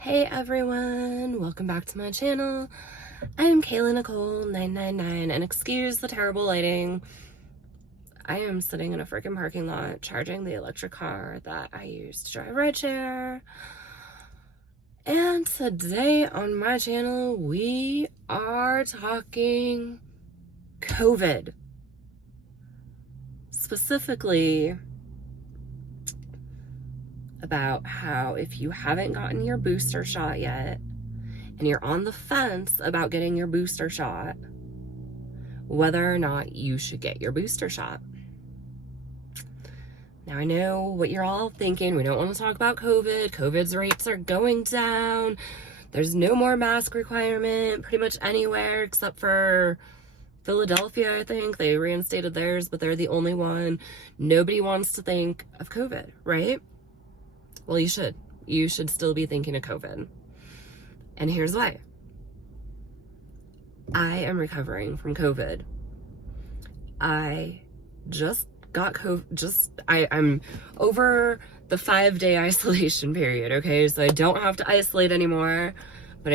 Hey everyone, welcome back to my channel. I'm Kayla Nicole 999 and excuse the terrible lighting. I am sitting in a freaking parking lot charging the electric car that I use to drive rideshare. And today on my channel we are talking COVID. Specifically about how if you haven't gotten your booster shot yet and you're on the fence about getting your booster shot, whether or not you should get your booster shot. Now, I know what you're all thinking. We don't want to talk about COVID. COVID's rates are going down. There's no more mask requirement pretty much anywhere except for Philadelphia, I think. They reinstated theirs, but they're the only one. Nobody wants to think of COVID, right? Well, you should. You should still be thinking of COVID. And here's why. I am recovering from COVID. I just got COVID. I'm over the 5-day isolation period, okay? So I don't have to isolate anymore, but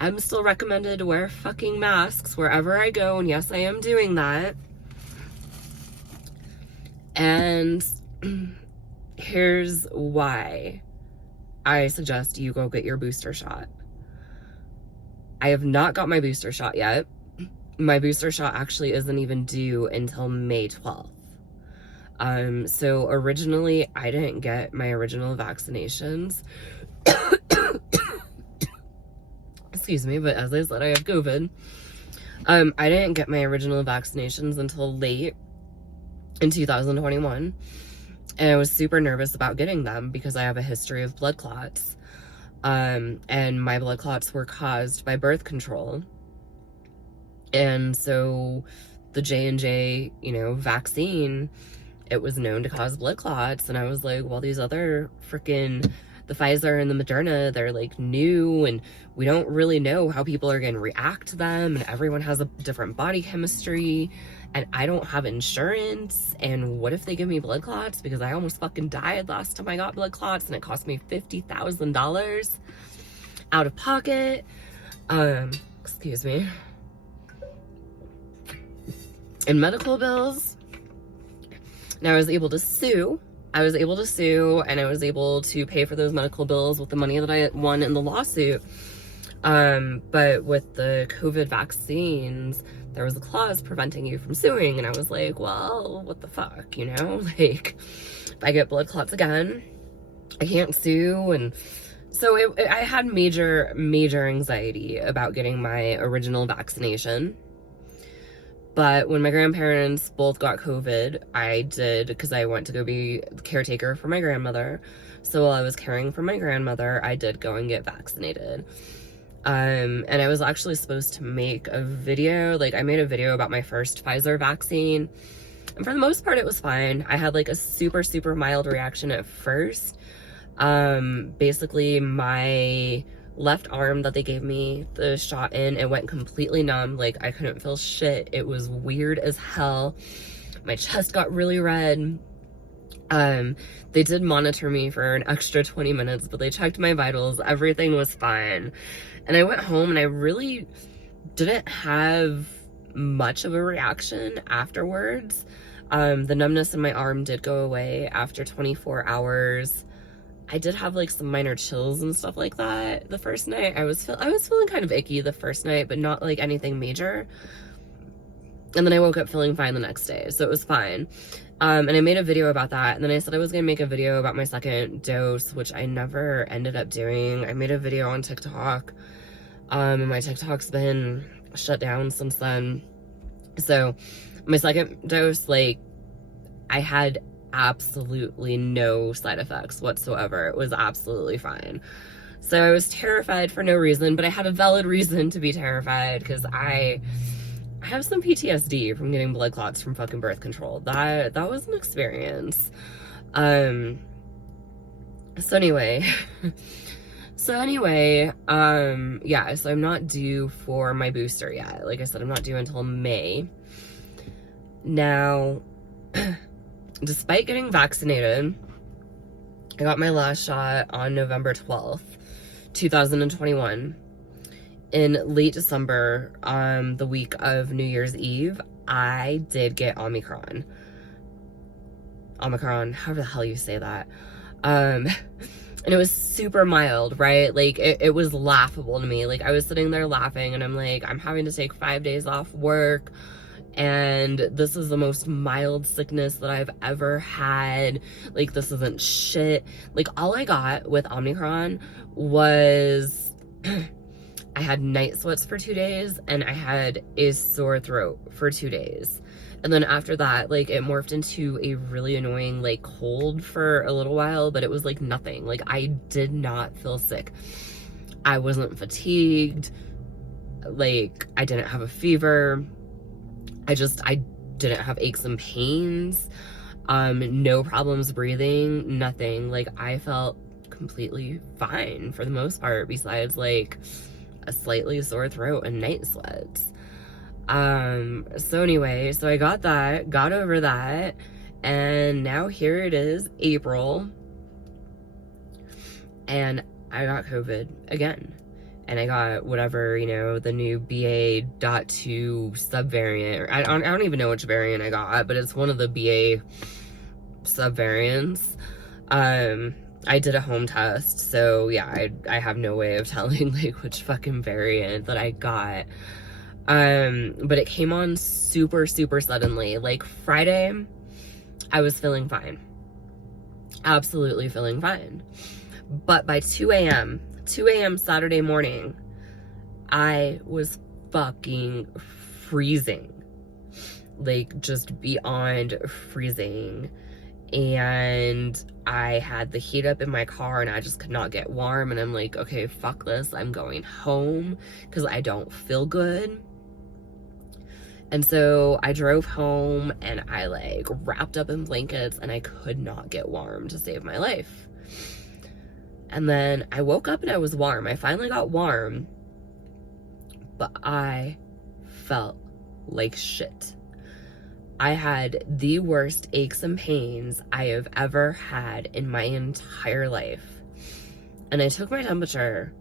I'm still recommended to wear fucking masks wherever I go, and yes, I am doing that. And here's why I suggest you go get your booster shot. I have not got my booster shot yet. My booster shot actually isn't even due until May 12th. So originally I didn't get my original vaccinations. Excuse me, but as I said, I have COVID. I didn't get my original vaccinations until late in 2021. And I was super nervous about getting them because I have a history of blood clots. And my blood clots were caused by birth control. And so the J&J, vaccine, it was known to cause blood clots. And I was like, well, these other freaking, the Pfizer and the Moderna, they're like new and we don't really know how people are going to react to them. And everyone has a different body chemistry. And I don't have insurance. And what if they give me blood clots? Because I almost fucking died last time I got blood clots and it cost me $50,000 out of pocket. Excuse me. And medical bills. Now I was able to sue. And I was able to pay for those medical bills with the money that I won in the lawsuit. But with the COVID vaccines, there was a clause preventing you from suing. And I was like, well, what the fuck, Like, if I get blood clots again, I can't sue. And so I had major anxiety about getting my original vaccination. But when my grandparents both got COVID, I did, because I went to go be the caretaker for my grandmother. So while I was caring for my grandmother, I did go and get vaccinated. And I was actually supposed to make a video, I made a video about my first Pfizer vaccine. And for the most part, it was fine. I had a super, super mild reaction at first. Basically my left arm that they gave me the shot in, it went completely numb. I couldn't feel shit. It was weird as hell. My chest got really red. They did monitor me for an extra 20 minutes, but they checked my vitals. Everything was fine. And I went home and I really didn't have much of a reaction afterwards. The numbness in my arm did go away after 24 hours. I did have some minor chills and stuff like that the first night. I was feeling kind of icky the first night, but not anything major. And then I woke up feeling fine the next day, so it was fine. And I made a video about that. And then I said I was gonna make a video about my second dose, which I never ended up doing. I made a video on TikTok, and my TikTok's been shut down since then. So my second dose, I had absolutely no side effects whatsoever. It was absolutely fine. So I was terrified for no reason, but I had a valid reason to be terrified because I have some PTSD from getting blood clots from fucking birth control. That was an experience. So anyway, yeah, so I'm not due for my booster yet. Like I said, I'm not due until May. Now, despite getting vaccinated, I got my last shot on November 12th. 2021. In late December, the week of New Year's Eve, I did get Omicron, however the hell you say that. And it was super mild, right? Like, it was laughable to me. Like, I was sitting there laughing, and I'm like, I'm having to take 5 days off work, and this is the most mild sickness that I've ever had. Like, this isn't shit. Like, all I got with Omicron was I had night sweats for 2 days, and I had a sore throat for 2 days. And then after that, like, it morphed into a really annoying, like, cold for a little while, but it was, like, nothing. Like, I did not feel sick. I wasn't fatigued. Like, I didn't have a fever. I didn't have aches and pains. No problems breathing, nothing. Like, I felt completely fine for the most part, besides, like, a slightly sore throat and night sweats. So anyway, so I got over that, and now here it is, April, and I got COVID again. And I got whatever, you know, the new BA.2 subvariant. I don't even know which variant I got, but it's one of the BA subvariants. I did a home test, so yeah, I have no way of telling, like, which fucking variant that I got. But it came on super, super suddenly. Like, Friday, I was feeling fine. Absolutely feeling fine. But by 2 a.m. Saturday morning, I was fucking freezing. Like, just beyond freezing. And I had the heat up in my car, and I just could not get warm. And I'm like, okay, fuck this. I'm going home because I don't feel good. And so I drove home, and I, like, wrapped up in blankets, and I could not get warm to save my life. And then I woke up and I was warm. I finally got warm, but I felt like shit. I had the worst aches and pains I have ever had in my entire life. And I took my temperature,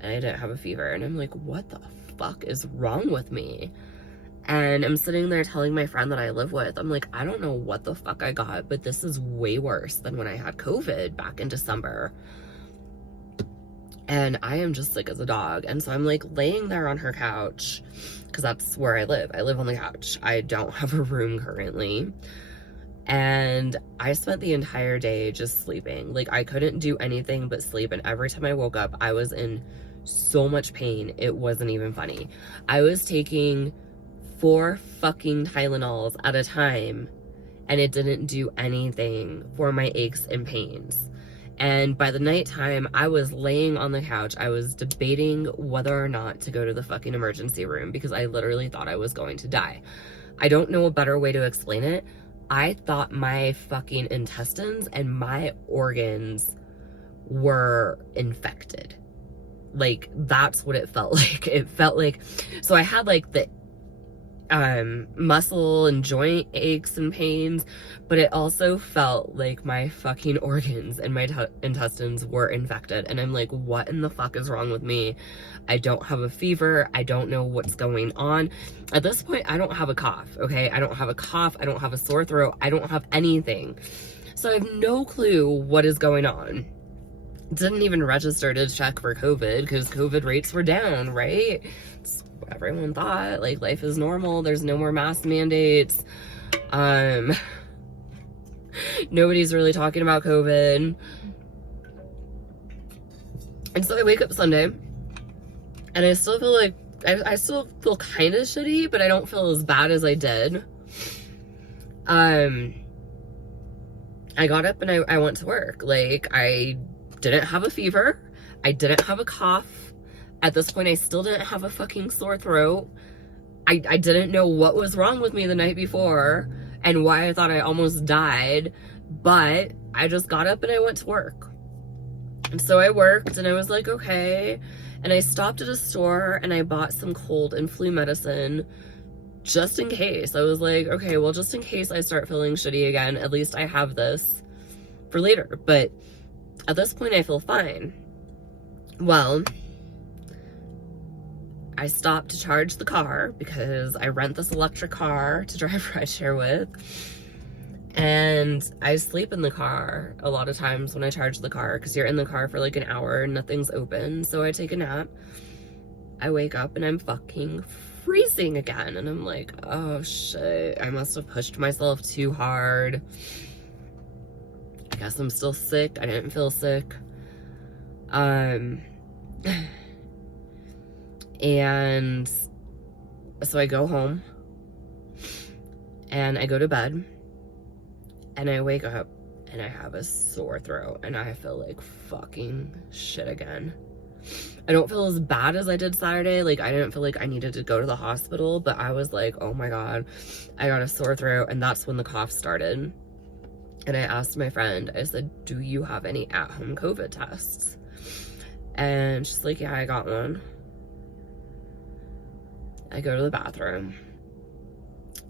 and I didn't have a fever. And I'm like, what the fuck is wrong with me? And I'm sitting there telling my friend that I live with, I'm like, I don't know what the fuck I got, but this is way worse than when I had COVID back in December. And I am just sick as a dog. And so I'm, like, laying there on her couch, because that's where I live. I live on the couch. I don't have a room currently. And I spent the entire day just sleeping. Like, I couldn't do anything but sleep. And every time I woke up, I was in so much pain. It wasn't even funny. I was taking 4 fucking Tylenols at a time, and it didn't do anything for my aches and pains. And by the nighttime, I was laying on the couch. I was debating whether or not to go to the fucking emergency room because I literally thought I was going to die. I don't know a better way to explain it. I thought my fucking intestines and my organs were infected. Like, that's what it felt like. It felt like, so I had, like, the muscle and joint aches and pains, but it also felt like my fucking organs and my intestines were infected. And I'm like, what in the fuck is wrong with me? I don't have a fever. I don't know what's going on. At this point, I don't have a cough, okay? I don't have a cough. I don't have a sore throat. I don't have anything. So I have no clue what is going on. Didn't even register to check for COVID because COVID rates were down, right? It's what everyone thought. Like, life is normal. There's no more mask mandates. Nobody's really talking about COVID. And so I wake up Sunday, and I still feel like, I still feel kind of shitty, but I don't feel as bad as I did. I got up and I went to work. Like, I didn't have a fever. I didn't have a cough. At this point, I still didn't have a fucking sore throat. I didn't know what was wrong with me the night before and why I thought I almost died, but I just got up and I went to work. And so I worked, and I was like, okay. And I stopped at a store and I bought some cold and flu medicine just in case. I was like, okay, well, just in case I start feeling shitty again, at least I have this for later. But at this point, I feel fine. Well, I stopped to charge the car because I rent this electric car to drive rideshare with. And I sleep in the car a lot of times when I charge the car because you're in the car for like an hour and nothing's open. So I take a nap. I wake up and I'm fucking freezing again. And I'm like, oh shit, I must have pushed myself too hard. I guess I'm still sick. I didn't feel sick. And so I go home and I go to bed and I wake up and I have a sore throat and I feel like fucking shit again. I don't feel as bad as I did Saturday. Like, I didn't feel like I needed to go to the hospital, but I was like, oh my God, I got a sore throat. And that's when the cough started. And I asked my friend, I said, do you have any at-home COVID tests? And she's like, yeah, I got one. I go to the bathroom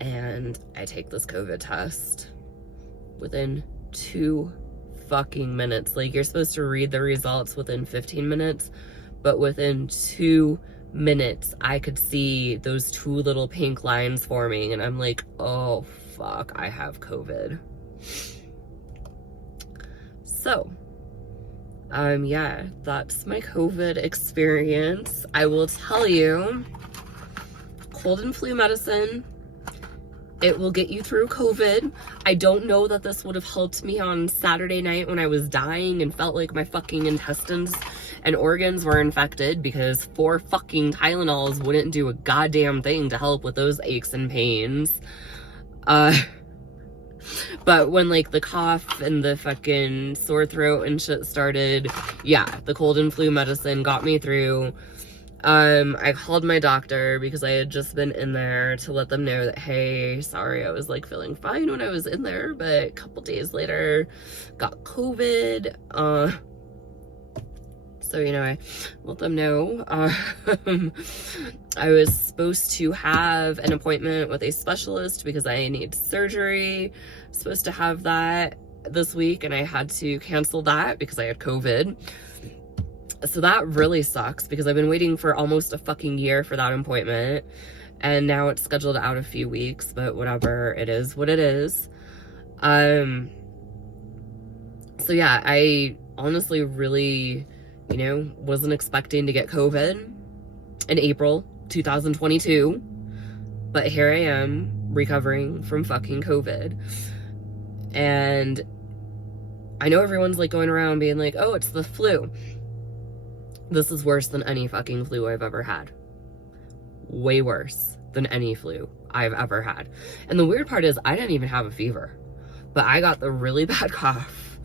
and I take this COVID test. Within 2 fucking minutes. Like, you're supposed to read the results within 15 minutes, but within 2 minutes, I could see those 2 little pink lines forming, and I'm like, oh fuck, I have COVID. So, yeah, that's my COVID experience. I will tell you, cold and flu medicine, it will get you through COVID. I don't know that this would have helped me on Saturday night when I was dying and felt like my fucking intestines and organs were infected, because 4 fucking Tylenols wouldn't do a goddamn thing to help with those aches and pains. But when like the cough and the fucking sore throat and shit started, yeah, the cold and flu medicine got me through. I called my doctor because I had just been in there to let them know that, hey, sorry, I was like feeling fine when I was in there, but a couple days later got COVID. So, you know, I let them know. I was supposed to have an appointment with a specialist because I need surgery. I'm supposed to have that this week, and I had to cancel that because I had COVID. So that really sucks because I've been waiting for almost a fucking year for that appointment, and now it's scheduled out a few weeks, but whatever, it is what it is. So yeah, I honestly really, you know, wasn't expecting to get COVID in April 2022, but here I am recovering from fucking COVID. And I know everyone's like going around being like, oh, it's the flu. This is worse than any fucking flu I've ever had. Way worse than any flu I've ever had. And the weird part is I didn't even have a fever, but I got the really bad cough.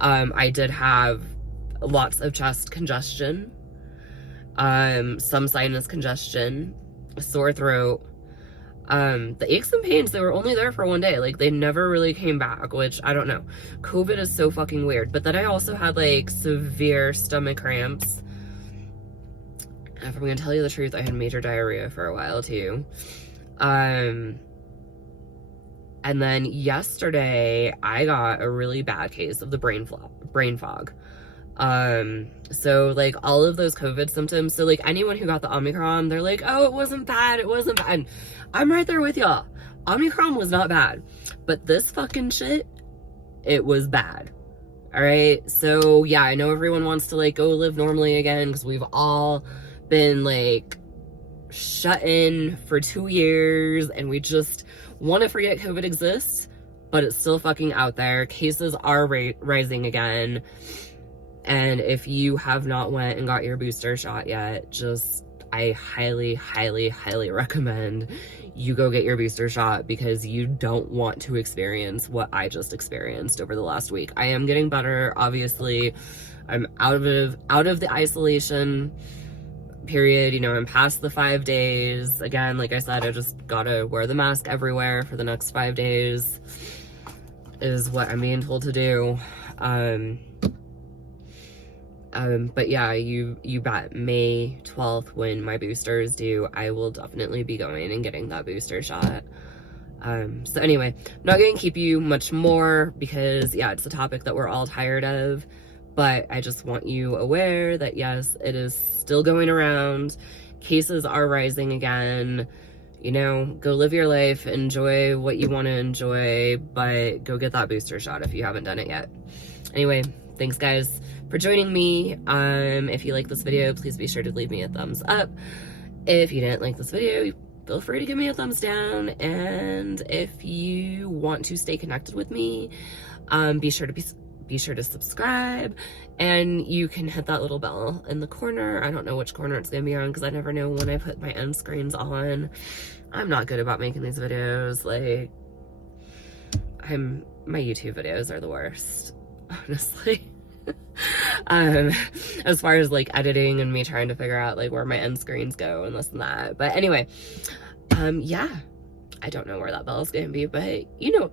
I did have lots of chest congestion, some sinus congestion, a sore throat. The aches and pains, they were only there for one day. Like, they never really came back, which I don't know. COVID is so fucking weird. But then I also had like severe stomach cramps. If I'm gonna tell you the truth, I had major diarrhea for a while too. And then yesterday I got a really bad case of the brain fog. So like all of those COVID symptoms, so like anyone who got the Omicron, they're like, oh, it wasn't bad, it wasn't bad. And I'm right there with y'all. Omicron was not bad, but this fucking shit, it was bad. All right. So yeah, I know everyone wants to like go live normally again because we've all been like shut in for 2 years and we just want to forget COVID exists, but it's still fucking out there. Cases are rising again. And if you have not went and got your booster shot yet, just, I highly, highly, highly recommend you go get your booster shot because you don't want to experience what I just experienced over the last week. I am getting better, obviously. I'm out of the isolation period. You know, I'm past the 5 days. Again, like I said, I just gotta wear the mask everywhere for the next 5 days is what I'm being told to do. But yeah, you bet May 12th when my booster is due, I will definitely be going and getting that booster shot. So anyway, I'm not going to keep you much more because yeah, it's a topic that we're all tired of, But I just want you aware that yes, it is still going around. Cases are rising again. You know, go live your life, enjoy what you want to enjoy, but go get that booster shot if you haven't done it yet. Anyway, thanks guys for joining me. If you like this video, please be sure to leave me a thumbs up. If you didn't like this video, feel free to give me a thumbs down. And if you want to stay connected with me, be sure to subscribe, and you can hit that little bell in the corner. I don't know which corner it's gonna be on because I never know when I put my end screens on. I'm not good about making these videos. Like, my YouTube videos are the worst, honestly. As far as like editing and me trying to figure out like where my end screens go and this and that. But anyway, yeah, I don't know where that bell is going to be, but you know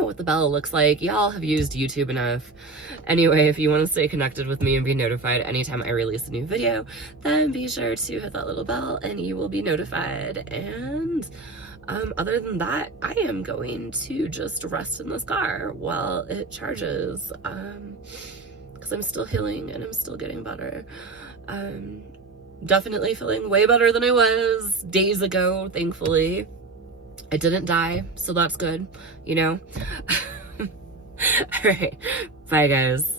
what the bell looks like. Y'all have used YouTube enough. Anyway, if you want to stay connected with me and be notified anytime I release a new video, then be sure to hit that little bell and you will be notified. And other than that, I am going to just rest in this car while it charges, because I'm still healing and I'm still getting better. Definitely feeling way better than I was days ago, thankfully. I didn't die, so that's good, you know? All right, bye guys.